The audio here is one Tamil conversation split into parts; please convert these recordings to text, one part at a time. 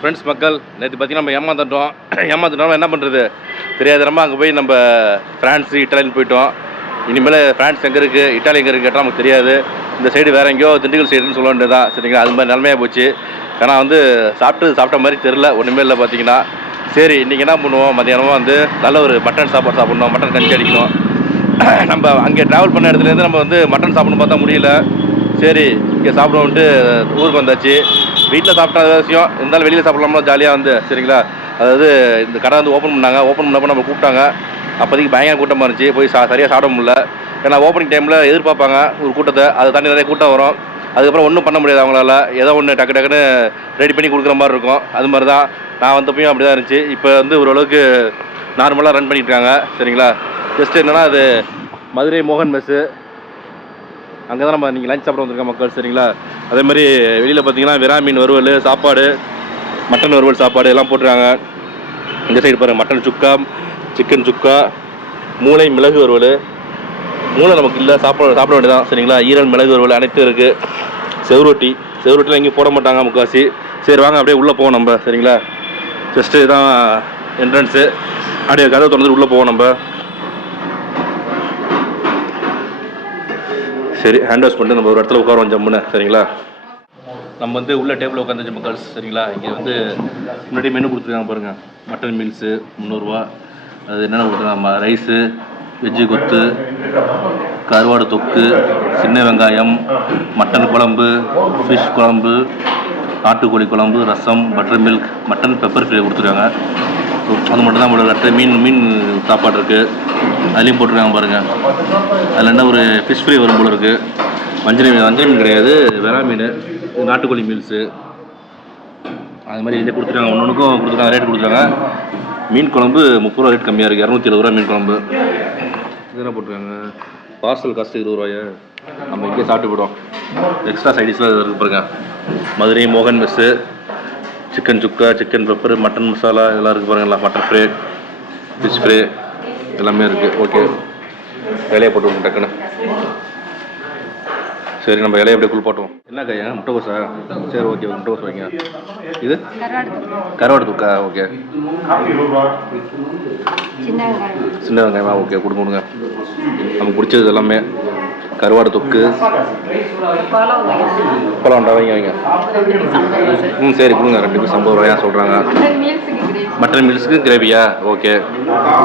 ஃப்ரெண்ட்ஸ் மக்கள் நேற்று பார்த்தீங்கன்னா நம்ம ஏமாந்துட்டோம் என்ன பண்ணுறது தெரியாதரமாக அங்கே போய் நம்ம ஃப்ரான்ஸு இட்டாலின்னு போயிட்டோம். இனிமேல் ஃப்ரான்ஸ் எங்கே இருக்குது இட்டாலி எங்கே இருக்குது கேட்டால் நமக்கு தெரியாது. இந்த சைடு வேறு எங்கேயோ திண்டுக்கல் சைடுன்னு சொல்ல வேண்டியதான் சரிங்களா. அது மாதிரி நிலமையாக போச்சு. ஏன்னா சாப்பிட்ட மாதிரி தெரில ஒன்றுமே இல்லை பார்த்தீங்கன்னா. சரி இன்றைக்கி என்ன பண்ணுவோம், மத்தியானமாக நல்ல ஒரு மட்டன் சாப்பாடு சாப்பிட்ணும், மட்டன் கஞ்சி அடிக்கணும். நம்ம அங்கே ட்ராவல் பண்ண இடத்துலேருந்து நம்ம மட்டன் சாப்பிடணும் பார்த்தா முடியல. சரி இங்கே சாப்பிடுவோன்ட்டு ஊருக்கு வந்தாச்சு. வீட்டில் சாப்பிட்டா விஷயம் இருந்தாலும் வெளியில் சாப்பிட்லாமா ஜாலியாக சரிங்களா. அதாவது இந்த கடை ஓப்பன் பண்ணாங்க. ஓப்பன் பண்ணப்போ நம்ம கூப்பிட்டாங்க. அப்போதைக்கு பயங்கர கூட்டமாக இருந்துச்சு. போய் சரியாக சாப்பிட முடியல. ஏன்னா ஓப்பனிங் டைமில் எதிர்பார்ப்பாங்க ஒரு கூட்டத்தை, அதை தாண்டி நிறைய கூட்டம் வரும். அதுக்கப்புறம் ஒன்றும் பண்ண முடியாது அவங்களால. ஏதோ ஒன்று டக்குன்னு ரெடி பண்ணி கொடுக்குற மாதிரி இருக்கும். அது மாதிரி தான் நான் வந்தப்பையும் அப்படி தான் இருந்துச்சு. இப்போ ஓரளவுக்கு நார்மலாக ரன் பண்ணிட்டுருக்காங்க சரிங்களா. ஜஸ்ட் என்னென்னா அது மதுரை மோகன் மெஸ்ஸு, அங்கே தான் நம்ம நீங்கள் லஞ்ச் சாப்பிட வந்திருக்கோம் மக்கள் சரிங்களா. அதே மாதிரி வெளியில் பார்த்தீங்கன்னா விரா மீன் வறுவல் சாப்பாடு, மட்டன் வறுவல் சாப்பாடு எல்லாம் போட்டுருக்காங்க. இந்த சைடு பாருங்கள் மட்டன் சுக்கா, சிக்கன் சுக்கா, மூளை மிளகு வறுவல். மூளை நமக்கு இல்லை, சாப்பிட வேண்டியதான் சரிங்களா. ஈரல் மிளகு வறுவல் அனைத்தும் இருக்குது. செவரொட்டிலாம் எங்கேயும் போட மாட்டாங்க முக்காசி. சரி வாங்க அப்படியே உள்ளே போவோம் நம்ம சரிங்களா. ஜஸ்ட்டு இதுதான் என்ட்ரன்ஸு. அப்படியே கதவை திறந்துட்டு உள்ளே போவோம் நம்ம. சரி ஹேண்ட் வாஷ் பண்ணிட்டு நம்ம ஒரு இடத்துல உட்காரோம் ஜம்முன்னு சரிங்களா. நம்ம உள்ள டேபிள் உட்காந்துச்சு மக்கள் சரிங்களா. இங்கே முன்னாடி மெனு கொடுத்துருக்காங்க பாருங்கள். மட்டன் மீல்ஸு 300 ரூபா. அது என்னென்ன கொடுத்துருக்காங்க, ரைஸு, வெஜ்ஜு கொத்து, கருவாடு தொக்கு, சின்ன வெங்காயம், மட்டன் குழம்பு, ஃபிஷ் குழம்பு, நாட்டுக்கோழி குழம்பு, ரசம், butter milk, mutton pepper fry கொடுத்துருக்காங்க. அது மட்டும் தான் நம்மளோட மீன் சாப்பாடு இருக்குது. அதுலேயும் போட்டிருக்காங்க பாருங்கள். அதில் என்ன ஒரு ஃபிஷ் ஃப்ரை வரும் போல இருக்குது. வஞ்சரை மீன் கிடையாது, வெறா மீன், நாட்டுக்கோழி மீல்ஸு. அது மாதிரி இதே கொடுத்துருக்காங்க. ஒன்றுக்கும் கொடுத்துருக்காங்க, ரேட் கொடுத்துருக்காங்க. மீன் குழம்பு 30 ரூபா, ரேட் கம்மியாக இருக்குது. 270 ரூபா மீன் குழம்பு. இதெல்லாம் போட்டிருக்காங்க. பார்சல் காஸ்ட்டு 20 ரூபாயா. நம்ம இங்கே சாப்பிட்டு போய்டும். எக்ஸ்ட்ரா சைடிஷ்லாம் இருக்குது பாருங்கள். மதுரை மோகன் மெஸ்ஸு, சிக்கன் சுக்கா, சிக்கன் பெப்பர், மட்டன் மசாலா இதெல்லாம் இருக்குது பாருங்களா. மட்டன் ஃப்ரை, ஃபிஷ் ஃப்ரை எல்லாமே இருக்குது. ஓகே இலையை போட்டு விடுங்க டக்குன்னு. சரி நம்ம இலையை அப்படியே குளிப்பாட்டுவோம். என்ன கையா, முட்டைக்கோசா? சரி ஓகே முட்டைக்கோஸ் வைங்க. இது கருவாடு தூக்கா. ஓகே சின்ன வெங்காயமா. ஓகே கொடுங்க. நமக்கு பிடிச்சது எல்லாமே. கருவாடு தொக்கு, பழம் வைங்க. சரி கொடுங்க. 2 பீஸ் 50 ரூபாயா சொல்கிறாங்க. மட்டன் மீல்ஸுக்கு கிரேவியா? ஓகே.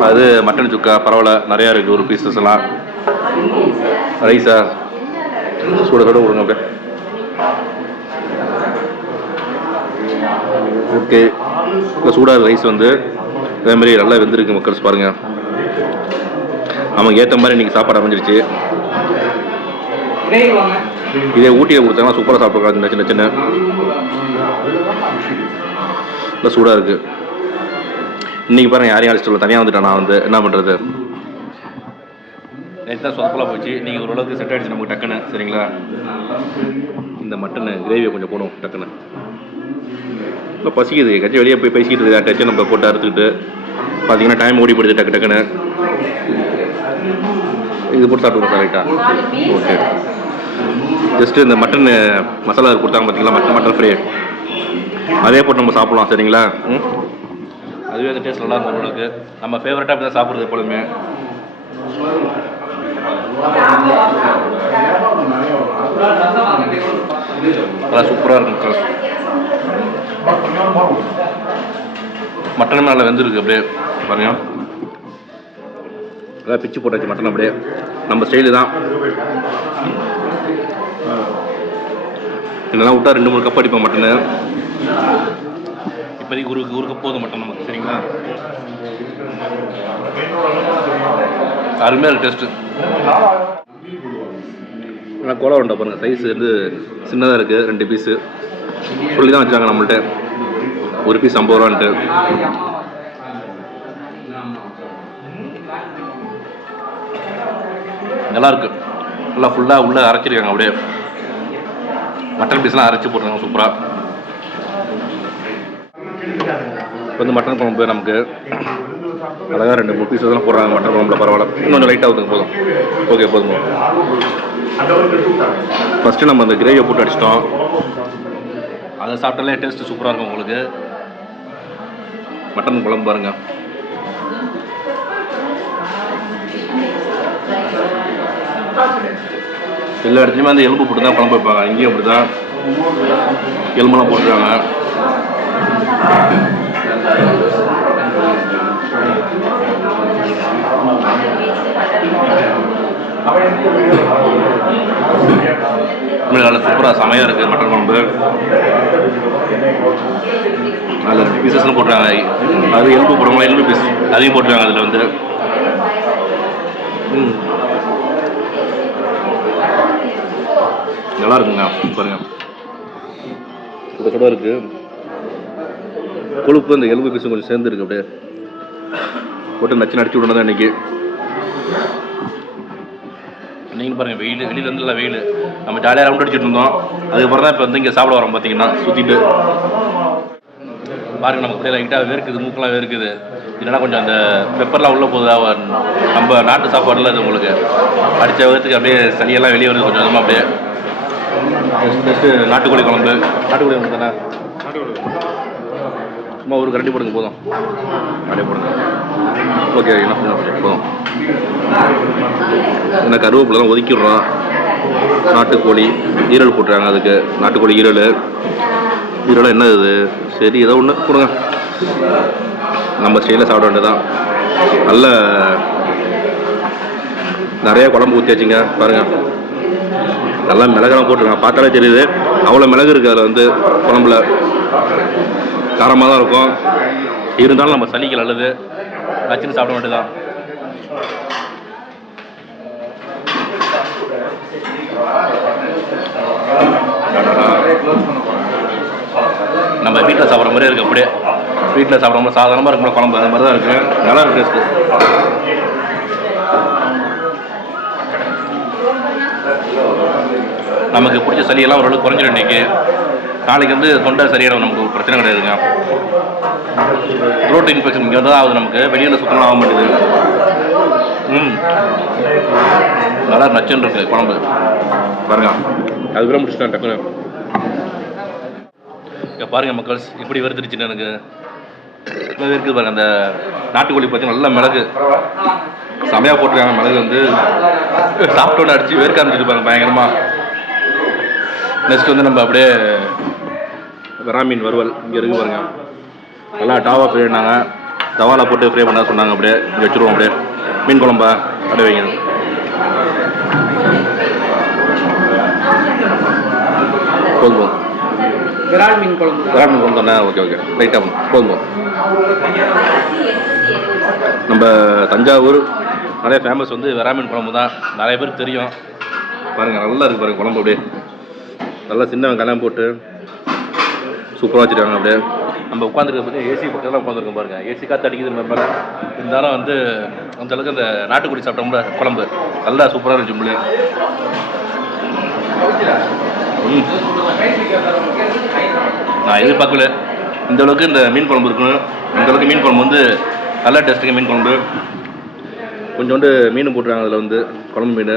அது மட்டன் சுக்கா பரவாயில்ல, நிறையா இருக்குது. ஒரு பீசஸ் எல்லாம். ரைஸா சுட கொடுங்க அப்படியே. ஓகே இப்போ சூடாக ரைஸ் அதே மாதிரி நல்லா வெந்திருக்கு மக்கள்ஸ் பாருங்கள். நமக்கு ஏற்ற மாதிரி இன்றைக்கி சாப்பாடு அமைஞ்சிருச்சு. இதே ஊட்டியில் கொடுத்தாங்கன்னா சூப்பராக சாப்பிட்ருக்காங்க. சின்ன நல்லா சூடாக இருக்குது. இன்றைக்கி பாருங்கள் யாரையும் அழைச்சிட்டு தனியாக வந்துட்டேன் நான். என்ன பண்ணுறது, நேற்று தான் சொதப்பலாக போச்சு. இன்றைக்கி ஓரளவுக்கு செட் ஆகிடுச்சு நமக்கு டக்குன்னு சரிங்களா. இந்த மட்டன் கிரேவியை கொஞ்சம் போடும் டக்குன்னு. இல்லை பசிக்குது, கட்சி வெளியே போய் பேசிக்கிட்டு இருக்குது. டச்சு நம்ம போட்டு அறுத்துக்கிட்டு பார்த்தீங்கன்னா டைம் ஓடி போடுது டக்குன்னு. இது போட்டு சாப்பிட்டு கரெக்டாக. ஓகே ஜஸ்ட்டு இந்த மட்டன் மசாலா கொடுத்தாங்க பார்த்தீங்களா, மட்டன் ஃப்ரை, அதே போட்டு நம்ம சாப்பிட்லாம் சரிங்களா. அதுவே அந்த டேஸ்ட் நல்லா இருக்கும் உங்களுக்கு. நம்ம ஃபேவரட்டாக அப்படி தான் சாப்பிட்றது எப்பொழுதுமே. நல்லா சூப்பராக இருக்கும். மட்டனுமே நல்லா வெந்திருக்கு அப்படியே பாருங்க. நல்லா பிச்சு போட்டாச்சு மட்டன் அப்படியே நம்ம ஸ்டைலு தான். இதெல்லாம் விட்டா 2-3 கப் அடிப்போம் மட்டனு. இப்போதைக்கு ஒரு கப் போதும் மட்டன் நமக்கு சரிங்களா. அருமையாக இருக்குது டேஸ்ட்டு. ஆனால் கோலா உண்டா பாருங்கள். சைஸ் சின்னதாக இருக்குது. 2 பீஸு சொல்லி தான் வச்சாங்க நம்மள்ட்ட. ஒரு பீஸ் 50 ரூபான்ட்டு. நல்லாயிருக்கு. நல்லா ஃபுல்லாக உள்ளே அரைச்சிருக்காங்க அப்படியே. மட்டன் பீஸ்லாம் அரைச்சி போட்டுருக்காங்க சூப்பராக. இப்போ மட்டன் குழம்பு நமக்கு அழகாக 2-3 பீஸ் தான் போடுறாங்க மட்டன் குழம்புல. பரவாயில்ல, இன்னும் லைட்டாக ஊற்றுங்க போதும். ஓகே போதும். ஃபஸ்ட்டு நம்ம அந்த கிரேவியை போட்டு அடிச்சிட்டோம். அதை சாப்பிட்டாலே டேஸ்ட்டு சூப்பராக இருக்கும் உங்களுக்கு. மட்டன் குழம்பு பாருங்க. எல்லா இடத்துலையுமே அந்த எலும்பு போட்டு தான் குழம்பு வைப்பாங்க. இங்கேயும் அப்படி தான் எலும்பெல்லாம் போட்டுருக்காங்க. நல்லா சூப்பராக செமையாக இருக்குது மட்டன் குழம்பு. அதில் பீசஸ்லாம் போட்டுருக்காங்க. அது எலும்பு போடுவாங்க, எலும்பு பீஸ் அதையும் போட்டுருக்காங்க அதில் வந்து. நல்லா இருக்குங்க பாருங்க. சுட சுட இருக்கு. கொழுப்பு அந்த எலும்பு பீஸும் கொஞ்சம் சேர்ந்து இருக்கு. அப்படியே போட்டு நச்சு நடிச்சு விடணும் தான் இன்னைக்கு. நீங்கள் பாருங்கள், வெளியில் வந்து நல்லா வெயில். நம்ம ஜாலியாக ரவுண்ட் அடிச்சுட்டு இருந்தோம். அதுக்கப்புறம் தான் இப்போ வந்து இங்கே சாப்பிட வரோம். பார்த்தீங்கன்னா சுற்றிட்டு பாருங்க, நமக்கு அப்படியே லைட்டாக வேர்க்குது, மூக்கெல்லாம் வேர்க்குது. இல்லைனா கொஞ்சம் அந்த பெப்பர்லாம் உள்ளே போகுதா, நம்ம நாட்டு சாப்பாடுல அது உங்களுக்கு அடித்த விதத்துக்கு அப்படியே சளியெல்லாம் வெளியே வருது கொஞ்சம் கொஞ்சமாக. அப்படியே நெக்ஸ்ட்டு நாட்டுக்கோழி குழம்பு. நாட்டுக்கோழி குழம்பு தானே? சும்மா ஒரு கரண்டி போடுங்க போதும். அப்படியே போடுங்க. ஓகே, என்ன போதும். என்ன கருவேப்பிலை தான் ஒதுக்கிடுறோம். நாட்டுக்கோழி ஈரல் போட்டுறாங்க. அதுக்கு நாட்டுக்கோழி ஈரல் என்ன இது? சரி, ஏதோ ஒன்று கொடுங்க. நம்ம ஸ்டைலில் சாப்பிட வேண்டியதான். நல்ல நிறைய குழம்பு ஊற்றி வச்சுங்க பாருங்கள். நல்லா மிளகெல்லாம் போட்டுருக்காங்க. பார்த்தாலே தெரியுது அவ்வளோ மிளகு இருக்குது அதில் வந்து. குழம்புல காரமாக தான் இருக்கும். இருந்தாலும் நம்ம சளிக்கு நல்லது. வச்சுன்னு சாப்பிட வேண்டியதான். நம்ம வீட்டில் சாப்பிட்ற மாதிரியே இருக்குது. அப்படியே வீட்டில் சாப்பிட்ற மாதிரி சாதாரணமாக இருக்கும்போது குழம்பு அந்த மாதிரி தான் இருக்குது. நல்லா இருக்கு டேஸ்ட்டு. நமக்கு பிடிச்ச சளியெல்லாம் ஓரளவுக்கு குறைஞ்சிடும் இன்றைக்கி. நாளைக்கு வந்து தொண்டை சரியாயிடும். நமக்கு பிரச்சனை கிடையாதுங்க. த்ரோட் இன்ஃபெக்ஷன் இங்கே தான் ஆகுது. நமக்கு வெளியில் சுத்தமாக ஆக மாட்டேது. நல்லா நச்சுன்னு இருக்குது குழம்பு பாருங்க. அதுக்கப்புறம் முடிச்சுட்டேன் டக்குனு. இங்கே பாருங்கள் மக்கள்ஸ், இப்படி வருதுருச்சுன்னு எனக்கு இருக்குது பாருங்கள். அந்த நாட்டுக்கோழி பார்த்தீங்கன்னா நல்லா மிளகு செமையாக போட்டிருக்காங்க. மிளகு வந்து சாப்பிட்டோன்னு அடித்து வேர்க்க ஆரம்பிச்சிட்டு பாருங்க பயங்கரமாக. நெக்ஸ்ட் வந்து நம்ம அப்படியே விராமீன் வறுவல் இங்கே இருக்குது பாருங்க. நல்லா டாவா ஃப்ரை பண்ணாங்க. தவாவில் போட்டு ஃப்ரை பண்ண சொன்னாங்க. அப்படியே இங்கே வச்சுருவோம். அப்படியே மீன் குழம்பா அப்படியே வைங்க. போதும் விரால் மீன் குழம்பு தானே? ஓகே ரைட்டாக போதும். நம்ம தஞ்சாவூர் நிறைய ஃபேமஸ் வந்து விராமீன் குழம்பு தான். நிறைய பேருக்கு தெரியும். பாருங்கள், நல்லா இருக்குது பாருங்கள் குழம்பு. அப்படியே நல்லா சின்ன வெங்காயம் போட்டு சூப்பராக வச்சுருக்காங்க. அப்படியே நம்ம உட்காந்துருக்க பற்றி ஏசி பக்கத்தில் உட்காந்துருக்கோம் பாருங்கள். ஏசி காற்று அடிக்குது நம்ம மேலே. இருந்தாலும் வந்து அந்தளவுக்கு அந்த நாட்டுக்கோழி சாப்பிட்டோம்ல குழம்பு நல்லா சூப்பராக இருந்துச்சு. உங்களே நான் எதிர்பார்க்கல இந்த அளவுக்கு இந்த மீன் குழம்பு இருக்கணும். இந்த அளவுக்கு மீன் குழம்பு வந்து நல்லா டேஸ்ட்டுங்க. மீன் குழம்பு கொஞ்சோண்டு மீன் போட்டுருக்காங்க அதில் வந்து, குழம்பு மீன்.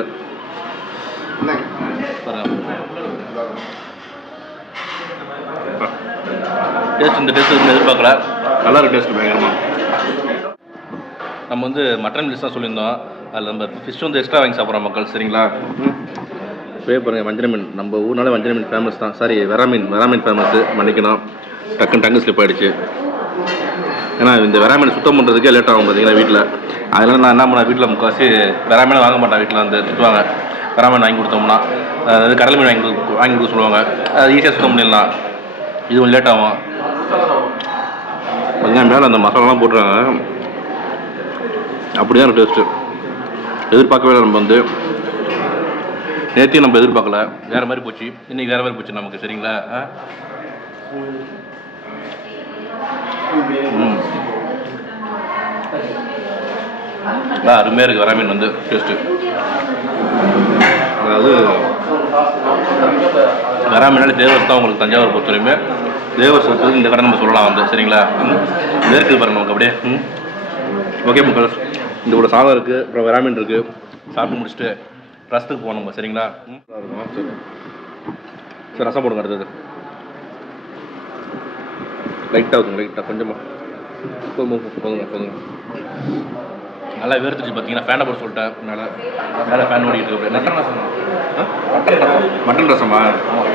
டேஸ்ட் இந்த டேஸ்ட்டு எதிர்பார்க்கல. நல்லா இருக்கு டேஸ்ட்டு பயங்கரமாக. நம்ம வந்து மட்டன் மீல்ஸ் தான் சொல்லியிருந்தோம். அதில் நம்ம ஃபிஷ் வந்து எக்ஸ்ட்ரா வாங்கி சாப்பிட்றோம் மக்கள். சரிங்களா? பே பாருங்கள், வஞ்சர மீன். நம்ம ஊர்னாலே வஞ்சர மீன் ஃபேமஸ் தான். சாரி, வெராமீன் ஃபேமஸ்ஸு. மன்னிக்கணும், டங்கு ஸ்லிப் ஆகிடுச்சு. ஏன்னா இந்த வெராமீன் சுத்தம் பண்ணுறதுக்கே லேட் ஆகும் பார்த்தீங்கன்னா வீட்டில். அதனால் நான் என்ன பண்ணேன், வீட்டில் முக்கால்வாசி வெராமீனை வாங்க மாட்டேன். வீட்டில் வந்து திட்டுவாங்க. வெராமீன் வாங்கி கொடுத்தோம்னா, அதாவது கடல் மீன் வாங்கி கொடுக்க சொல்லுவாங்க. அது ஈஸியாக சுத்தம் பண்ணிடலாம். இது கொஞ்சம் லேட் ஆகும். பார்த்தீங்கன்னா மேலே அந்த மசாலாலாம் போட்டுறாங்க. அப்படி தான் டேஸ்ட்டு. எதிர்பார்க்கவே இல்லை. நம்ம வந்து நேற்றையும் நம்ம எதிர்பார்க்கல. வேறு மாதிரி போச்சு. இன்றைக்கி வேறு மாதிரி போச்சு நமக்கு. சரிங்களா? அருமையாக இருக்குது வெராமீன் வந்து டேஸ்ட்டு. அதாவது வெராமீனாலே தேவர்ஸ் தான் உங்களுக்கு தஞ்சாவூர் பொறுத்தவரையுமே. தேவர்ஸ் வந்து இந்த கடை நம்ம சொல்லலாம் வந்து. சரிங்களா? இருக்குது பாருங்கள் நமக்கு அப்படியே. ஓகே மக்கள், இந்த கூட சாதம் இருக்குது, அப்புறம் வெராமீன் இருக்குது. சாப்பிட்டு முடிச்சுட்டு ரசத்துக்கு போகணும் நம்ம. சரிங்களா? சரி சரி, ரசம் போடுங்க. அடுத்தது லைட்டாக ஊற்றுங்க, லைட்டாக கொஞ்சமாக. போதுங்க நல்லா வேர்த்துச்சு பார்த்தீங்கன்னா ஃபேனை போட்டு சொல்லிட்டேன் மேலே ஃபேன் ஓடிட்டு இருக்கு. மட்டன் ரசமா?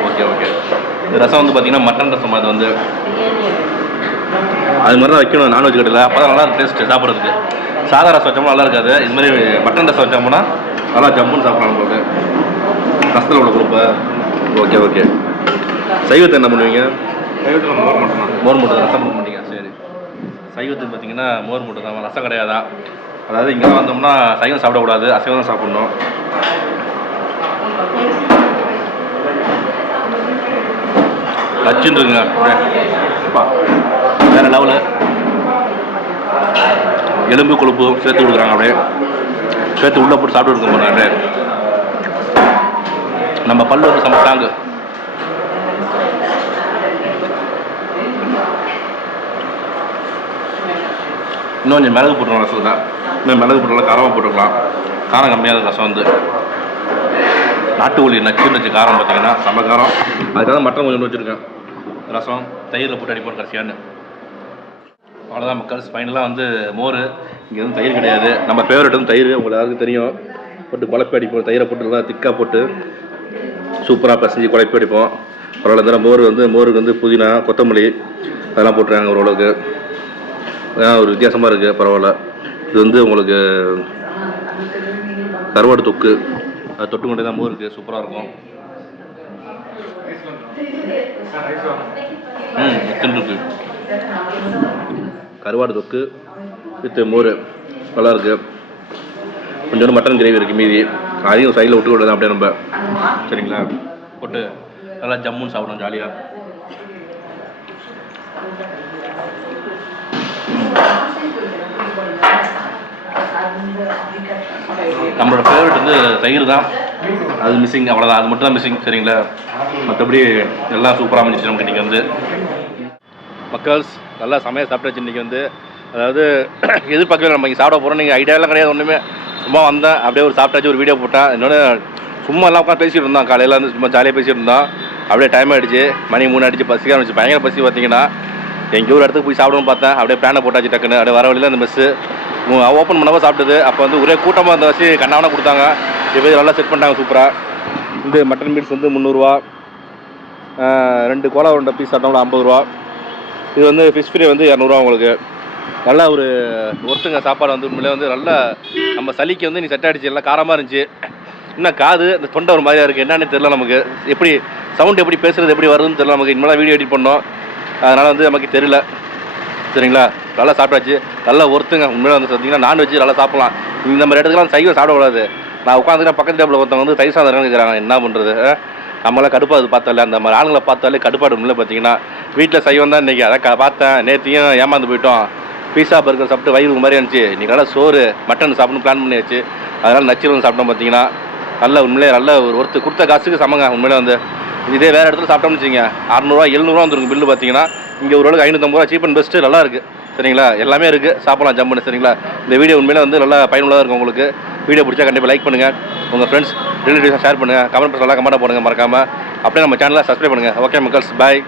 ஓகே இந்த ரசம் வந்து பார்த்தீங்கன்னா மட்டன் ரசம். அது வந்து அது மாதிரி தான் வைக்கணும் நான்வெஜ் கடையில், அப்போ தான் நல்லா டேஸ்ட்டு சாப்பிட்றதுக்கு. சாதா ரசம் வச்சோம்னா நல்லா இருக்காது, இது மாதிரி மட்டன் ரசம் வச்சோம்னா நல்லா ஜம்முன்னு சாப்பிடலாம் போது. ரசத்தில் உள்ள குரூப்பை ஓகே. சைவத்தை என்ன பண்ணுவீங்க? சைவத்தில் மோர் மட்டும் தான். ரசம் பண்ண மாட்டீங்க? சரி. சைவத்துக்கு பார்த்தீங்கன்னா மோர் மட்டும் தான், ரசம் கிடையாதான். அதாவது இங்கே வந்தோம்னா சைவம் சாப்பிடக்கூடாது, அசைவம் தான் சாப்பிட்ணும். கச்சுன்னு இருக்குங்க வேறு லெவலு. எலும்பு கொழுப்பு சேர்த்து கொடுக்குறாங்க, அப்படியே சேர்த்து உள்ளே போட்டு சாப்பிட்டு இருக்க போகிறாங்க. நம்ம பல்லு வந்து சமைச்சாங்க. இன்னும் கொஞ்சம் மிளகு போட்டுருவோம் ரசம் தான். இன்னும் மிளகு போட்டுலாம் காரமாக போட்டுக்கலாம். காரம் கம்மியாக ரசம் வந்து நாட்டு கோழி நச்சு காரம் பார்த்தீங்கன்னா செம்ம காரம். அதுக்காக மட்டன் கொஞ்சம் வச்சுருக்கேன். ரசம் தயிரில் போட்டு அடிப்போம் கடைசியான்னு. அவ்வளோதான் மக்கள். ஃபைனலாக வந்து மோர். இங்கே வந்து தயிர் கிடையாது, நம்ம ஃபேவரட் வந்து தயிர். உங்களுக்கு யாருக்கும் தெரியும். போட்டு குழப்பி அடிப்போம், தயிரை போட்டு நல்லா திக்காக போட்டு சூப்பராக பசஞ்சு குழப்பி அடிப்போம். பரவாயில்ல. இந்த மோருக்கு வந்து புதினா கொத்தமல்லி அதெல்லாம் போட்டுருக்காங்க ஓரளவுக்கு. ஒரு வித்தியாசமாக இருக்குது, பரவாயில்ல. இது வந்து உங்களுக்கு கருவாடு தொக்கு, அது தொட்டு கொண்டே தான் மோர் இருக்குது, சூப்பராக இருக்கும். இருக்கு கருவாடு தொக்கு வித் மோர் நல்லாயிருக்கு. கொஞ்சோண்டு மட்டன் கிரேவி இருக்குது மீதி, அதையும் சைடில் விட்டு விடுறது அப்படியே நம்ம. சரிங்களா? போட்டு நல்லா ஜம்முன்னு சாப்பிடணும் ஜாலியாக. நம்மளோட ஃபேவரட் வந்து தயிர் தான், அது மிஸ்ஸிங், அவ்வளோதான். அது மட்டும் தான் மிஸ்ஸிங். சரிங்களா? மற்றபடி எல்லாம் சூப்பராக அமைஞ்சிச்சு நமக்கு இன்றைக்கி வந்து. மக்கள்ஸ் நல்லா சமையல் சாப்பிட்டாச்சு இன்றைக்கி வந்து. அதாவது எதிர்பார்க்கவே நம்ம இங்கே சாப்பிட போகிறோம், நீங்கள் ஐடியாலாம் கிடையாது ஒன்றுமே. சும்மா வந்தேன், அப்படியே ஒரு சாப்பிட்டாச்சு, ஒரு வீடியோ போட்டேன். என்னோட சும்மா எல்லாம் உட்காந்து பேசிகிட்டு இருந்தோம். காலையில் வந்து சும்மா ஜாலியாக பேசிகிட்டு இருந்தோம். அப்படியே டைம் ஆகிடுச்சு, மணி 3 ஆகிடுச்சு. பசிக்க ஆரம்பிச்சு, பயங்கர பசி பார்த்தீங்கன்னா. எங்கேயோ ஒரு இடத்துக்கு போய் சாப்பிடணும்னு பார்த்தேன், அப்படியே பிளானை போட்டாச்சு டக்குன்னு. அப்படியே வர வழியில் அந்த மெஸ்ஸு ஓப்பன் பண்ணவோ சாப்பிட்டது. அப்போ வந்து ஒரே கூட்டமாக இருந்த வச்சு கண்ணாவனா கொடுத்தாங்க. இப்போ நல்லா செட் பண்ணிட்டாங்க சூப்பராக. இந்த மட்டன் மீல்ஸ் வந்து 300 ரூபா, 2 கோலா உருண்டை பீஸ் சாப்பிட்டோம்னா 50 ரூபா. இது வந்து ஃபிஷ் ஃப்ரை வந்து 200 ரூபா உங்களுக்கு. நல்லா ஒரு ஒருத்தங்க சாப்பாடு வந்து உண்மையிலே வந்து நல்லா நம்ம சளிக்கு வந்து நீ செட் ஆகிடுச்சு. எல்லாம் காரமாக இருந்துச்சு. இன்னும் காது இந்த தொண்டை ஒரு மாதிரியாக இருக்குது, என்னன்னு தெரியல நமக்கு. எப்படி சவுண்ட் எப்படி பேசுகிறது எப்படி வருதுன்னு தெரியல நமக்கு. இனிமேல் வீடியோ எடிட் பண்ணோம், அதனால் வந்து நமக்கு தெரியல. சரிங்களா? நல்லா சாப்பிட்டாச்சு, நல்லா ஒருத்துங்க. உண்மையிலே வந்து பார்த்தீங்கன்னா நான்வெஜ் நல்லா சாப்பிட்லாம். இந்த மாதிரி இடத்துக்குலாம் சைவம் சாப்பிடக்கூடாது. நான் உட்காந்துக்கிட்ட பக்கத்து டேபிள் ஒருத்தவங்க வந்து தயிர் சாதம் கேட்குறாங்க, என்ன பண்ணுறது? நம்மளாம் கடுப்பாது பார்த்தாலே, அந்த மாதிரி ஆளுங்களை பார்த்தாலே கடுப்பாடு. உண்மையிலே பார்த்தீங்கன்னா வீட்டில் சைவம் தான் இன்றைக்கி. அதை பார்த்தேன், நேற்றையும் ஏமாந்து போயிட்டோம். பீஸா பர்கர் சாப்பிட்டு வயிறு மாதிரி இருந்துச்சு. இன்றைக்கி நல்லா சோறு மட்டன் சாப்பிட்ணும் பிளான் பண்ணியாச்சு. அதனால் நச்சுன்னு சாப்பிட்டோம் பார்த்தீங்கன்னா. நல்ல உண்மையிலே நல்ல ஒருத்தர் கொடுத்த காசுக்கு சமங்க. உண்மையிலே வந்து இதே வேறு இடத்துல சாப்பிட்டோம்னு வச்சுங்க 600 700 வந்துருங்க பில்லு பார்த்தீங்கன்னா. இங்கே ஒரு வேளைக்கு 550 ரூபா, சீப் அண்ட் பெஸ்ட்டு, நல்லா இருக்குது. சரிங்களா? எல்லாமே இருக்குது, சாப்பிடலாம் ஜம்முன்னு. சரிங்களா? இந்த வீடியோ உண்மையிலே வந்து நல்லா பயனுள்ளதாக இருக்கும் உங்களுக்கு. வீடியோ பிடிச்சா கண்டிப்பாக லைக் பண்ணுங்கள், உங்கள் ஃப்ரெண்ட்ஸ் ரிலேட்டிவ்ஸாக ஷேர் பண்ணுங்கள், கமெண்ட் நல்லா கமெண்ட்டாக போடுங்க மறக்காமல். அப்படியே நம்ம சேனலை சப்ஸ்கிரைப் பண்ணுங்கள். ஓகே மக்கள்ஸ், பாய்.